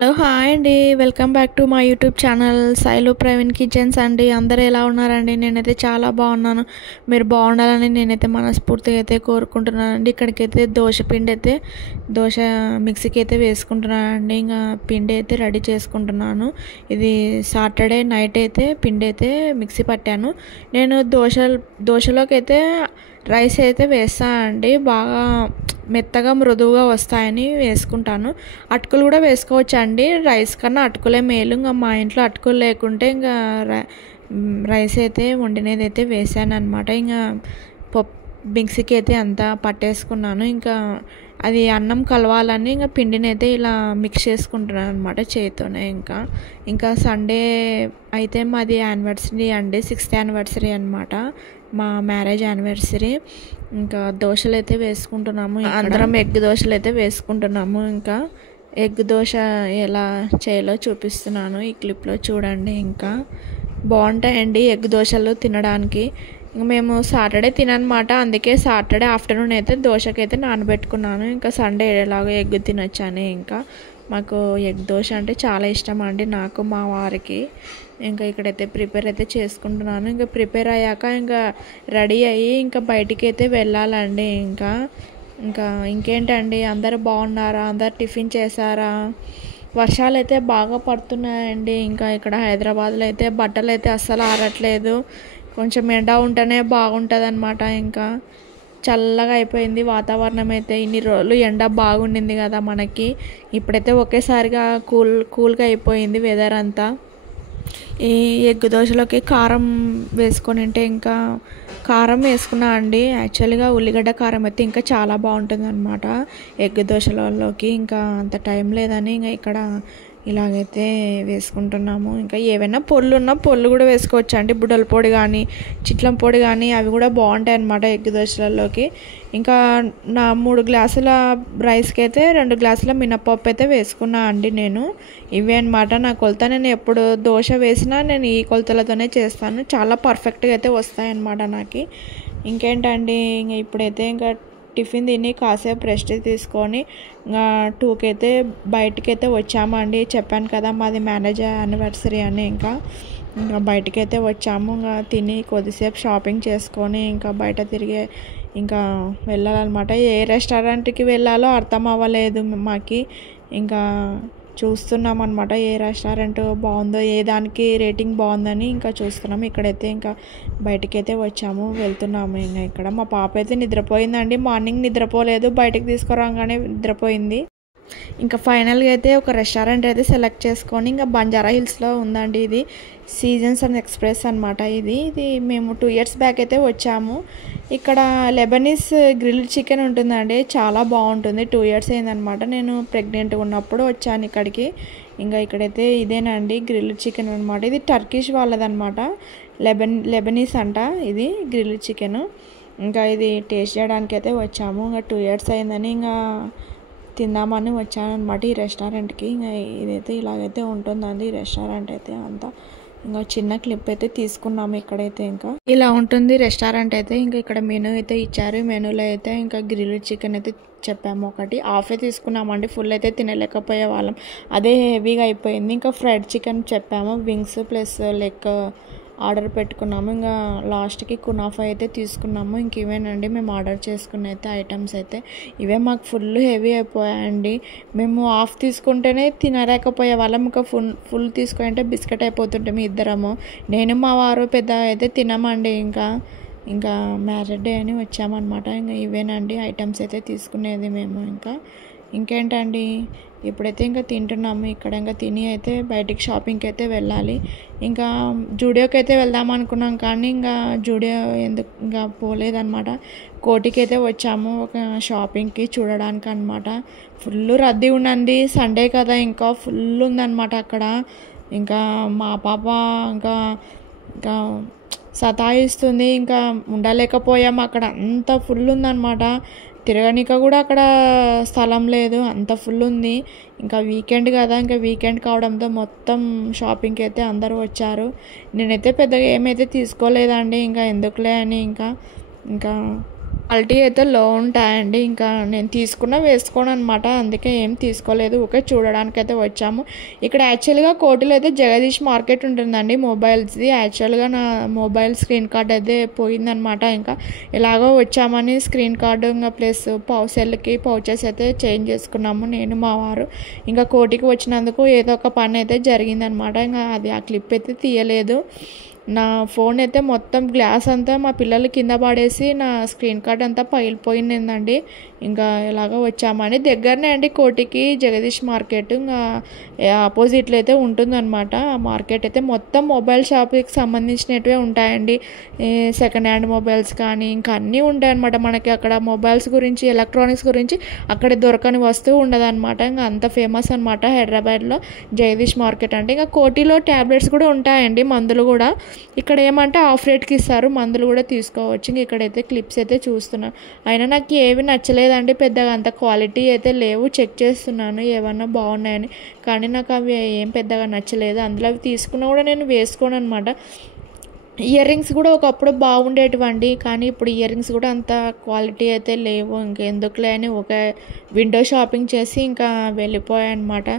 Hello hi అండి. Welcome back to my YouTube channel Sailu Praveen kitchens అండి. అందరూ ఎలా ఉన్నారండి? నేనైతే చాలా బాగున్నాను. మీరు బాగుండాలని నేనైతే మనస్ఫూర్తిగా అయితే కోరుకుంటున్నానండి. ఇక్కడికైతే దోశ పిండి అయితే దోశ మిక్సీకి అయితే వేసుకుంటున్నానండి. ఇంకా పిండి అయితే రెడీ చేసుకుంటున్నాను. ఇది సాటర్డే నైట్ అయితే పిండి అయితే మిక్సీ పట్టాను. నేను దోశలోకి అయితే రైస్ అయితే వేస్తానండి. బాగా మెత్తగా మృదువుగా వస్తాయని వేసుకుంటాను. అటుకులు కూడా వేసుకోవచ్చు అండి. రైస్ కన్నా అటుకులే మేలు. ఇంకా మా ఇంట్లో అటుకులు లేకుంటే ఇంకా రైస్ అయితే వండినది అయితే వేసాను అనమాట. ఇంకా మిక్సీకి అయితే అంతా పట్టేసుకున్నాను. ఇంకా అది అన్నం కలవాలని ఇంకా పిండిని అయితే ఇలా మిక్స్ చేసుకుంటున్నాను అనమాట చేతితోనే. ఇంకా సండే అయితే మాది యానివర్సరీ అండి, 6th యానివర్సరీ అనమాట, మా మ్యారేజ్ యానివర్సరీ. ఇంకా దోశలు అయితే వేసుకుంటున్నాము. అందరం ఎగ్ దోశలు అయితే వేసుకుంటున్నాము. ఇంకా ఎగ్ దోశ ఎలా చేయాలో చూపిస్తున్నాను ఈ క్లిప్లో చూడండి. ఇంకా బాగుంటాయండి ఎగ్ దోశలు తినడానికి. మేము సాటర్డే తిననమాట, అందుకే సాటర్డే ఆఫ్టర్నూన్ అయితే దోశకైతే నానబెట్టుకున్నాను. ఇంకా సండే ఎలాగో ఎగ్ తినొచ్చని ఇంకా మాకు ఎగ్ దోశ అంటే చాలా ఇష్టం అండి, నాకు మా వారికి. ఇంకా ఇక్కడైతే ప్రిపేర్ అయితే చేసుకుంటున్నాను. ఇంకా ప్రిపేర్ అయ్యాక ఇంకా రెడీ అయ్యి ఇంకా బయటికి అయితే వెళ్ళాలండి. ఇంకేంటండి, అందరు బాగున్నారా? అందరు టిఫిన్ చేశారా? వర్షాలు అయితే బాగా పడుతున్నాయండి. ఇంకా ఇక్కడ హైదరాబాద్లో అయితే బట్టలు అయితే అస్సలు ఆరట్లేదు. కొంచెం ఎండ ఉంటేనే బాగుంటుంది అనమాట. ఇంకా చల్లగా అయిపోయింది వాతావరణం అయితే. ఇన్ని రోజులు ఎండ బాగుండింది కదా మనకి, ఇప్పుడైతే ఒకేసారిగా కూల్గా అయిపోయింది వెదర్ అంతా. ఈ ఎగ్ దోశలోకి కారం వేసుకొని ఉంటే ఇంకా కారం వేసుకున్నా అండి. యాక్చువల్గా ఉల్లిగడ్డ కారం అయితే ఇంకా చాలా బాగుంటుంది అనమాట ఎగ్ దోశలలోకి. ఇంకా అంత టైం లేదని ఇంకా ఇక్కడ ఇలాగైతే వేసుకుంటున్నాము. ఇంకా ఏవైనా పొళ్ళు ఉన్నా పొళ్ళు కూడా వేసుకోవచ్చు అండి. బుడ్డల పొడి కానీ చిట్లం పొడి కానీ అవి కూడా బాగుంటాయి అన్నమాట ఎగ్ దోశలలోకి. ఇంకా నా 3 గ్లాసుల రైస్కి అయితే 2 గ్లాసుల మినపప్పు అయితే వేసుకున్నా అండి నేను. ఇవే అనమాట నా కొలత. నేను ఎప్పుడు దోశ వేసినా నేను ఈ కొలతలతోనే చేస్తాను. చాలా పర్ఫెక్ట్గా అయితే వస్తాయన్నమాట నాకు. ఇంకేంటండి, ఇంకా ఇప్పుడైతే ఇంకా టిఫిన్ తిని కాసేపు రెస్ట్ తీసుకొని ఇంకా 2కి అయితే బయటకైతే వచ్చామండి. చెప్పాను కదా మాది మ్యారేజ్ యానివర్సరీ అని. ఇంకా బయటకైతే వచ్చాము. ఇంకా తిని కొద్దిసేపు షాపింగ్ చేసుకొని ఇంకా బయట తిరిగి ఇంకా వెళ్ళాలన్నమాట. ఏ రెస్టారెంట్కి వెళ్ళాలో అర్థం అవ్వలేదు మాకు. ఇంకా చూస్తున్నాం అనమాట ఏ రెస్టారెంట్ బాగుందో, ఏ దానికి రేటింగ్ బాగుందని ఇంకా చూస్తున్నాము. ఇక్కడైతే ఇంకా బయటకైతే వచ్చాము, వెళ్తున్నాము. ఇంకా ఇక్కడ మా పాప అయితే నిద్రపోయిందండి. మార్నింగ్ నిద్రపోలేదు, బయటకు తీసుకురాగానే నిద్రపోయింది. ఇంకా ఫైనల్గా అయితే ఒక రెస్టారెంట్ అయితే సెలెక్ట్ చేసుకొని ఇంకా బంజారా హిల్స్లో ఉందండి. ఇది సీజన్స్ అండ్ ఎక్స్ప్రెస్ అనమాట. ఇది మేము 2 years బ్యాక్ అయితే వచ్చాము. ఇక్కడ లెబనీస్ గ్రిల్డ్ చికెన్ ఉంటుందండి, చాలా బాగుంటుంది. 2 years అయిందనమాట, నేను ప్రెగ్నెంట్గా ఉన్నప్పుడు వచ్చాను ఇక్కడికి. ఇంకా ఇక్కడైతే ఇదేనండి గ్రిల్డ్ చికెన్ అనమాట. ఇది టర్కిష్ వాళ్ళదనమాట, లెబనీస్ అంట ఇది గ్రిల్డ్ చికెన్. ఇంకా ఇది టేస్ట్ చేయడానికి అయితే వచ్చాము. ఇంకా 2 years అయిందని ఇంకా తిందామని వచ్చానమాట ఈ రెస్టారెంట్కి. ఇంకా ఇదైతే ఇలాగైతే ఉంటుందండి ఈ రెస్టారెంట్ అయితే అంతా. ఇంకా చిన్న క్లిప్ అయితే తీసుకున్నాము. ఇక్కడైతే ఇంకా ఇలా ఉంటుంది రెస్టారెంట్ అయితే. ఇంకా ఇక్కడ మెనూ అయితే ఇచ్చారు. మెనూలో అయితే ఇంకా గ్రిల్డ్ చికెన్ అయితే చెప్పాము, ఒకటి హాఫే తీసుకున్నామండి, ఫుల్ అయితే తినలేకపోయే వాళ్ళం, అదే హెవీగా అయిపోయింది. ఇంకా ఫ్రైడ్ చికెన్ చెప్పాము, వింగ్స్ ప్లస్ లెగ్ ఆర్డర్ పెట్టుకున్నాము. ఇంకా లాస్ట్కి కునాఫా అయితే తీసుకున్నాము. ఇంక ఇవేనండి మేము ఆర్డర్ చేసుకున్న అయితే ఐటమ్స్ అయితే. ఇవే మాకు ఫుల్ హెవీ అయిపోయాయండి. మేము హాఫ్ తీసుకుంటేనే తినలేకపోయే వాళ్ళం, ఇంకా ఫుల్ తీసుకుంటే బిస్కెట్ అయిపోతుంటాము ఇద్దరము. నేను మా వారు పెద్ద అయితే తినమండి. ఇంకా మ్యారేజ్ డే అని వచ్చామన్నమాట. ఇంకా ఇవేనండి ఐటమ్స్ అయితే తీసుకునేది మేము. ఇంకేంటండి, ఇప్పుడైతే ఇంకా తింటున్నాము. ఇక్కడ ఇంకా తిని అయితే బయటికి షాపింగ్కి అయితే వెళ్ళాలి. ఇంకా జూడియోకి అయితే వెళ్దాం అనుకున్నాం, కానీ ఇంకా జూడియో ఎందుకు ఇంకా పోలేదన్నమాట. కోటికి అయితే వచ్చాము ఒక షాపింగ్కి చూడడానికి అనమాట. ఫుల్ రద్దీ ఉందండి, సండే కదా, ఇంకా ఫుల్ ఉందన్నమాట అక్కడ. ఇంకా మా పాప ఇంకా సతాయిస్తుంది, ఇంకా ఉండలేకపోయాము అక్కడ, అంత ఫుల్ ఉందన్నమాట. తిరగనిక కూడా అక్కడ స్థలం లేదు, అంత ఫుల్ ఉంది. ఇంకా వీకెండ్ కదా, ఇంకా వీకెండ్ కావడంతో మొత్తం షాపింగ్కి అయితే అందరూ వచ్చారు. నేనైతే పెద్దగా ఏమైతే తీసుకోలేదండి, ఇంకా ఎందుకులే అని ఇంకా క్వాలిటీ అయితే లో ఉంటాయండి. ఇంకా నేను వేసుకోను అనమాట. అందుకే ఏం తీసుకోలేదు. ఓకే, చూడడానికైతే వచ్చాము. ఇక్కడ యాక్చువల్‌గా కోటిలో అయితే జగదీష్ మార్కెట్ ఉంటుందండి మొబైల్స్‌ది. యాక్చువల్‌గా నా మొబైల్ స్క్రీన్ కార్డ్ అయితే పోయిందనమాట. ఇంకా ఎలాగో వచ్చామని స్క్రీన్ కార్డు ఇంకా ప్లస్ సెల్‌కి పౌచెస్ అయితే చేంజ్ చేసుకున్నాము నేను మా వారు. ఇంకా కోటికి వచ్చినందుకు ఏదో ఒక పని అయితే జరిగిందనమాట. ఇంకా అది ఆ క్లిప్ అయితే తీయలేదు. నా ఫోన్ అయితే మొత్తం గ్లాస్ అంతా మా పిల్లలు కింద పడేసి నా స్క్రీన్ కార్డ్ అంతా పగిలిపోయిందండి. ఇంకా ఎలాగో వచ్చామని దగ్గరనే అండి కోటికి జగదీష్ మార్కెట్. ఇంకా ఆపోజిట్లో అయితే ఉంటుందన్నమాట. ఆ మార్కెట్ అయితే మొత్తం మొబైల్ షాప్కి సంబంధించినవే ఉంటాయండి. సెకండ్ హ్యాండ్ మొబైల్స్ కానీ ఇంకా అన్నీ ఉంటాయన్నమాట. మనకి అక్కడ మొబైల్స్ గురించి ఎలక్ట్రానిక్స్ గురించి అక్కడ దొరకని వస్తువు ఉండదన్నమాట. ఇంకా అంత ఫేమస్ అనమాట హైదరాబాద్లో జగదీష్ మార్కెట్ అంటే. ఇంకా కోటిలో ట్యాబ్లెట్స్ కూడా ఉంటాయండి, మందులు కూడా. ఇక్కడ ఏమంటే ఆఫ్ రేట్కి ఇస్తారు, మందులు కూడా తీసుకోవచ్చు. ఇంక ఇక్కడైతే క్లిప్స్ అయితే చూస్తున్నాను. అయినా నాకు ఏవి నచ్చలేదండి, పెద్దగా అంత క్వాలిటీ అయితే లేవు. చెక్ చేస్తున్నాను ఏమన్నా బాగున్నాయని, కానీ నాకు అవి ఏం పెద్దగా నచ్చలేదు. అందులో అవి తీసుకున్నా కూడా నేను వేసుకోను అనమాట. ఇయర్ రింగ్స్ కూడా ఒకప్పుడు బాగుండేటివండి, కానీ ఇప్పుడు ఇయర్ రింగ్స్ కూడా అంత క్వాలిటీ అయితే లేవు. ఇంకెందుకులే అని ఒక విండో షాపింగ్ చేసి ఇంకా వెళ్ళిపోయాయన్నమాట.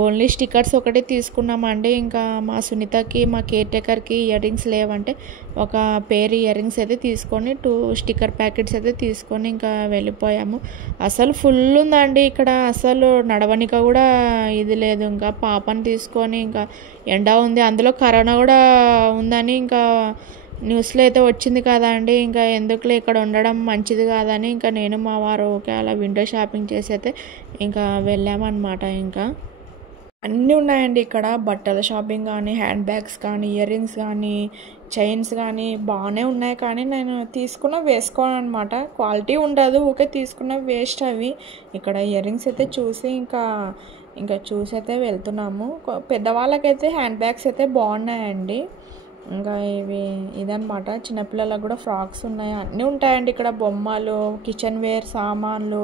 ఓన్లీ స్టిక్కర్స్ ఒకటి తీసుకున్నామండి. ఇంకా మా సునీతకి మా కేర్ టేకర్కి ఇయర్ రింగ్స్ లేవంటే ఒక పేర్ ఇయర్ రింగ్స్ అయితే తీసుకొని 2 స్టిక్కర్ ప్యాకెట్స్ అయితే తీసుకొని ఇంకా వెళ్ళిపోయాము. అసలు ఫుల్ ఉందండి ఇక్కడ, అసలు నడవనిక కూడా ఇది లేదు. ఇంకా పాపని తీసుకొని ఇంకా ఎండ ఉంది, అందులో కరోనా కూడా ఉందని ఇంకా న్యూస్లో అయితే వచ్చింది కదా అండి. ఇంకా ఎందుకులే ఇక్కడ ఉండడం మంచిది కాదని ఇంకా నేను మా వారు ఓకే అలా విండో షాపింగ్ చేసి అయితే ఇంకా వెళ్ళామన్నమాట. ఇంకా అన్నీ ఉన్నాయండి ఇక్కడ, బట్టల షాపింగ్ కానీ, హ్యాండ్ బ్యాగ్స్ కానీ, ఇయర్ రింగ్స్ కానీ, చైన్స్ కానీ బాగానే ఉన్నాయి. కానీ నేను వేసుకోను అనమాట. క్వాలిటీ ఉండదు, ఓకే తీసుకున్న వేస్ట్ అవి. ఇక్కడ ఇయర్ రింగ్స్ అయితే చూసి ఇంకా చూసి అయితే వెళ్తున్నాము. పెద్దవాళ్ళకైతే హ్యాండ్ బ్యాగ్స్ అయితే బాగున్నాయండి. ఇంకా ఇదనమాట. చిన్నపిల్లలకు కూడా ఫ్రాక్స్ ఉన్నాయి, అన్నీ ఉంటాయండి ఇక్కడ. బొమ్మలు, కిచెన్ వేర్ సామాన్లు,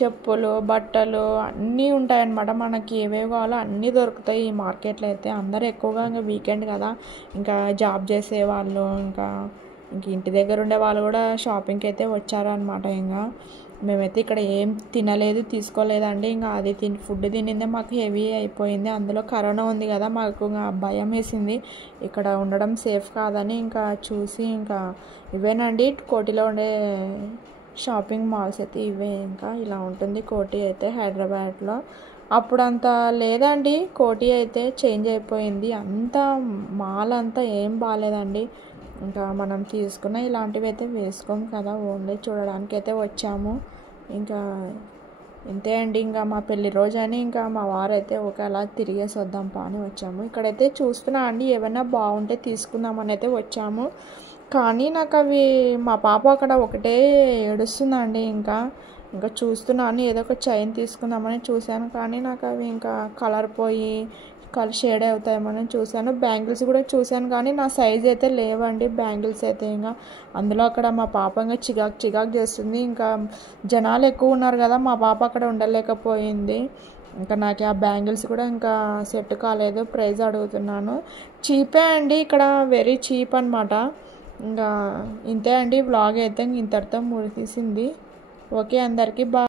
చెప్పులు, బట్టలు అన్నీ ఉంటాయన్నమాట. మనకి ఏవేవి కావాలో అన్నీ దొరుకుతాయి ఈ మార్కెట్లో అయితే. అందరూ ఎక్కువగా ఇంకా వీకెండ్ కదా, ఇంకా జాబ్ చేసేవాళ్ళు ఇంక ఇంటి దగ్గర ఉండే వాళ్ళు కూడా షాపింగ్కి అయితే వచ్చారనమాట. ఇంకా మేమైతే ఇక్కడ ఏం తినలేదు, తీసుకోలేదండి. ఇంకా అది ఫుడ్ తినిందే మాకు హెవీ అయిపోయింది. అందులో కరోనా ఉంది కదా, మాకు ఇంకా భయం వేసింది ఇక్కడ ఉండడం సేఫ్ కాదని. ఇంకా చూసి ఇంకా ఇవేనండి కోటిలో ఉండే షాపింగ్ మాల్స్ అయితే ఇవే. ఇంకా ఇలా ఉంటుంది కోటి అయితే హైదరాబాద్లో. అప్పుడు అంత లేదండి, కోటి అయితే చేంజ్ అయిపోయింది. అంతా మాల్ అంతా ఏం బాగాలేదండి. ఇంకా మనం తీసుకున్న ఇలాంటివి అయితే వేసుకోము కదా, ఓన్లీ చూడడానికి అయితే వచ్చాము. ఇంకా ఇంతే అండి. ఇంకా మా పెళ్లి రోజు అని ఇంకా మా వారైతే అలా తిరిగేసి వద్దాంపా అని వచ్చాము. ఇక్కడైతే చూస్తున్నా అండి, ఏమైనా బాగుంటే తీసుకుందామని అయితే వచ్చాము. కానీ నాకు అవి మా పాప అక్కడ ఒకటే ఏడుస్తుందండి. ఇంకా చూస్తున్నాను, ఏదో ఒక చైన్ తీసుకుందామని చూశాను, కానీ నాకు అవి ఇంకా కలర్ పోయి షేడ్ అవుతాయేమని చూశాను. బ్యాంగిల్స్ కూడా చూశాను, కానీ నా సైజ్ అయితే లేవండి బ్యాంగిల్స్ అయితే. ఇంకా అందులో అక్కడ మా పాప ఇంకా చికాక్ చేస్తుంది. ఇంకా జనాలు ఎక్కువ ఉన్నారు కదా, మా పాప అక్కడ ఉండలేకపోయింది. ఇంకా నాకు ఆ బ్యాంగిల్స్ కూడా ఇంకా సెట్ కాలేదు. ప్రైస్ అడుగుతున్నాను. చీపే అండి ఇక్కడ, వెరీ చీప్ అనమాట. ఇంకా ఇంతే అండి, వ్లాగ్ అయితే ఇంతటితో ముగిసింది. ఓకే, అందరికీ బాయ్.